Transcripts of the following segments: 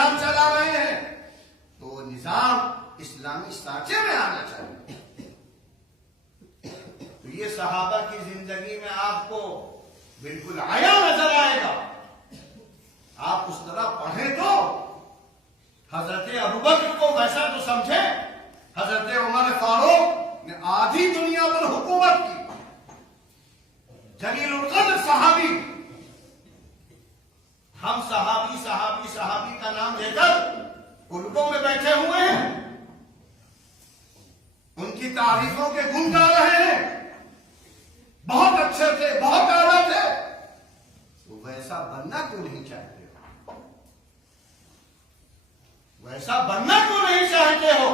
نظام چلا رہے ہیں تو وہ نظام اسلامی سانچے میں آنا چاہیے. تو یہ صحابہ کی زندگی میں آپ کو بالکل آیا نظر آئے گا. آپ اس طرح پڑھیں تو حضرت ابوبکر کو ویسا تو سمجھیں. حضرت عمر فاروق نے آدھی دنیا پر حکومت کی. جلیل القدر صحابی. ہم صحابی کا نام لے کر قلبوں میں بیٹھے ہوئے ہیں, ان کی تعریفوں کے گن گا رہے ہیں. بہت اچھے تھے, بہت اعلیٰ تھے. تو ویسا بننا کیوں نہیں چاہتے ہو؟ ویسا بننا کیوں نہیں چاہتے ہو؟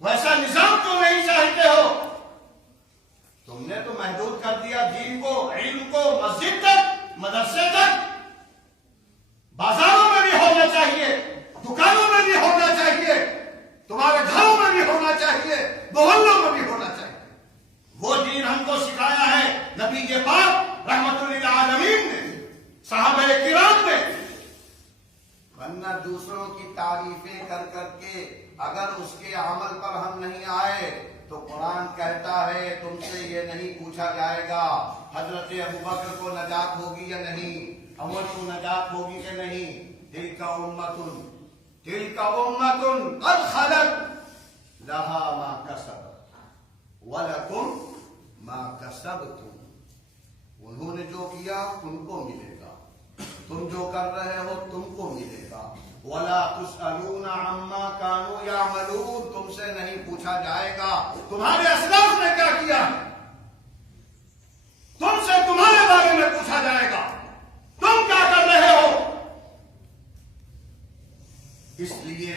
ویسا نظام کیوں نہیں چاہتے ہو؟ تم نے تو محدود کر دیا دین کو, علم کو, مسجد تک, مدرسے تک. بازاروں میں بھی ہونا چاہیے, دکانوں میں بھی ہونا چاہیے, تمہارے گھروں میں بھی ہونا چاہیے, محلوں میں بھی ہونا چاہیے. وہ دین ہم کو سکھایا ہے نبی کے پاک رحمت للعالمین نے, صحابہ کرام نے. ورنہ دوسروں کی تعریفیں کر کر کے اگر اس کے عمل پر ہم نہیں آئے تو قرآن کہتا ہے تم سے یہ نہیں پوچھا جائے گا حضرت ابوبکر کو نجات ہوگی یا نہیں, عمر کو نجات ہوگی کہ نہیں. تلک امۃ قد خلت لہا ما کسبت وَلَكُمْ مَا كَسَبْتُمْ. انہوں نے جو کیا ان کو ملے گا, تم جو کر رہے ہو تم کو ملے گا. وَلَا تُسْأَلُونَ عَمَّا كَانُوا يَعْمَلُونَ. تم سے نہیں پوچھا جائے گا تمہارے اسلاف نے کیا کیا, تم سے تمہارے بارے میں پوچھا جائے گا تم کیا کر رہے ہو. اس لیے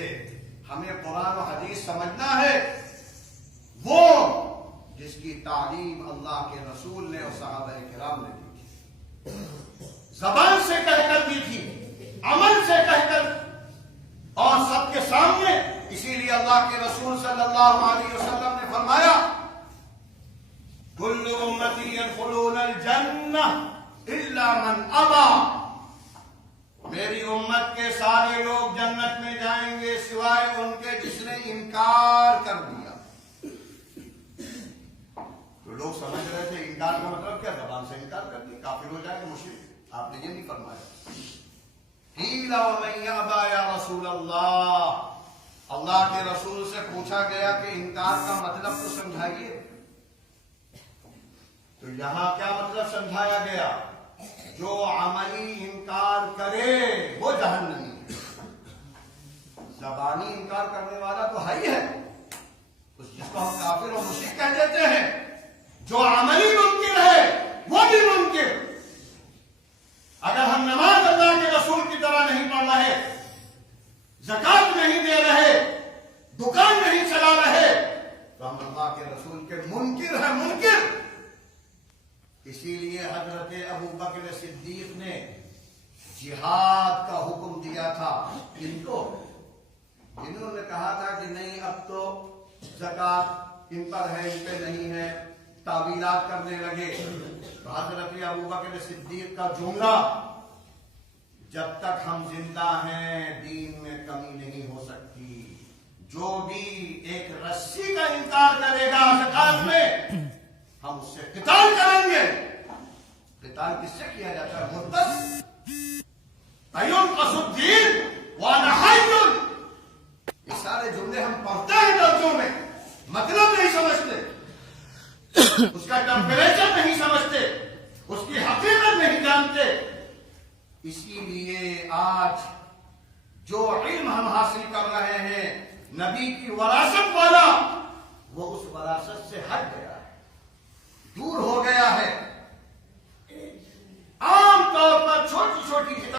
ہمیں قرآن و حدیث سمجھنا ہے, وہ جس کی تعلیم اللہ کے رسول نے اور صحابہ کرام نے دی تھی. زبان سے کہہ کر دی تھی, عمل سے کہہ کر, اور سب کے سامنے. اسی لیے اللہ کے رسول صلی اللہ علیہ وسلم نے فرمایا کل امتی يدخلون الجنہ الا من ابى. میری امت کے سارے لوگ جنت میں جائیں گے سوائے ان کے جس نے انکار کر دیا. تو لوگ سمجھ رہے تھے انکار کا مطلب کیا, زبان سے انکار کر دیا کافر ہو جائے گا, مشرک. آپ نے یہ نہیں فرمایا. قیل ومن یأبی یا رسول اللہ. اللہ کے رسول سے پوچھا گیا کہ انکار کا مطلب تو سمجھائیے. تو یہاں کیا مطلب سمجھایا گیا, جو عملی انکار کرے وہ جہنمی ہے. زبانی انکار کرنے والا تو ہے ہی ہے, جس کو ہم کافر اور مشرک کہہ دیتے ہیں. جو عملی منکر ہے وہ بھی منکر. اگر ہم نماز اللہ کے رسول کی طرح نہیں پڑھ رہے, زکات نہیں دے رہے, دکان نہیں چلا رہے, تو ہم اللہ کے رسول کے منکر ہیں, منکر. اسی لیے حضرت ابوبکر صدیق نے جہاد کا حکم دیا تھا ان کو, جنہوں نے کہا تھا کہ نہیں اب تو زکات ان پر ہے, ان پہ نہیں ہے, تعویلات کرنے لگے. تو حضرت ابوبکر صدیق کا جملہ, جب تک ہم زندہ ہیں دین میں کمی نہیں ہو سکتی. جو بھی ایک رسی کا انکار کرے گا زکات میں ہم اس سے قتال کریں گے. قتال کس سے کیا جاتا ہے, مرتد. اينقص الدين وانا حي. یہ سارے جملے ہم پڑھتے ہیں درجوں میں, مطلب نہیں سمجھتے, اس کا ٹیمپریچر نہیں سمجھتے, اس کی حقیقت نہیں جانتے. اسی لیے آج جو علم ہم حاصل کر رہے ہیں نبی کی وراثت والا, وہ اس وراثت سے ہٹ گیا ہے, دور ہو گیا ہے. عام طور پر چھوٹی چھوٹی